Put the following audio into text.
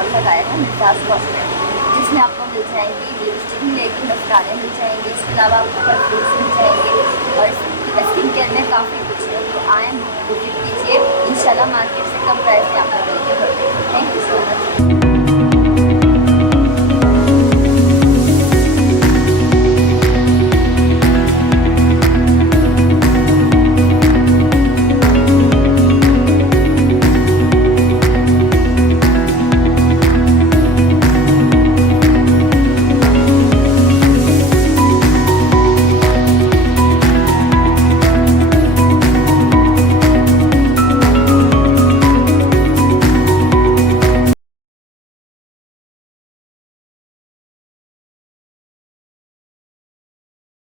Stall लगाया है मिजाज कॉस्मेटिक, जिसमें आपको मिल जाएंगी लिपस्टिक मिलेगी, मस्कारे मिल जाएंगे, इसके अलावा आपको परफ्यूम्स मिल जाएंगे और स्किन केयर में काफ़ी कुछ है। तो आए विजिट कीजिए, इंशाल्लाह मार्केट से कम प्राइस में आपको मिलेंगे। Thank you so much.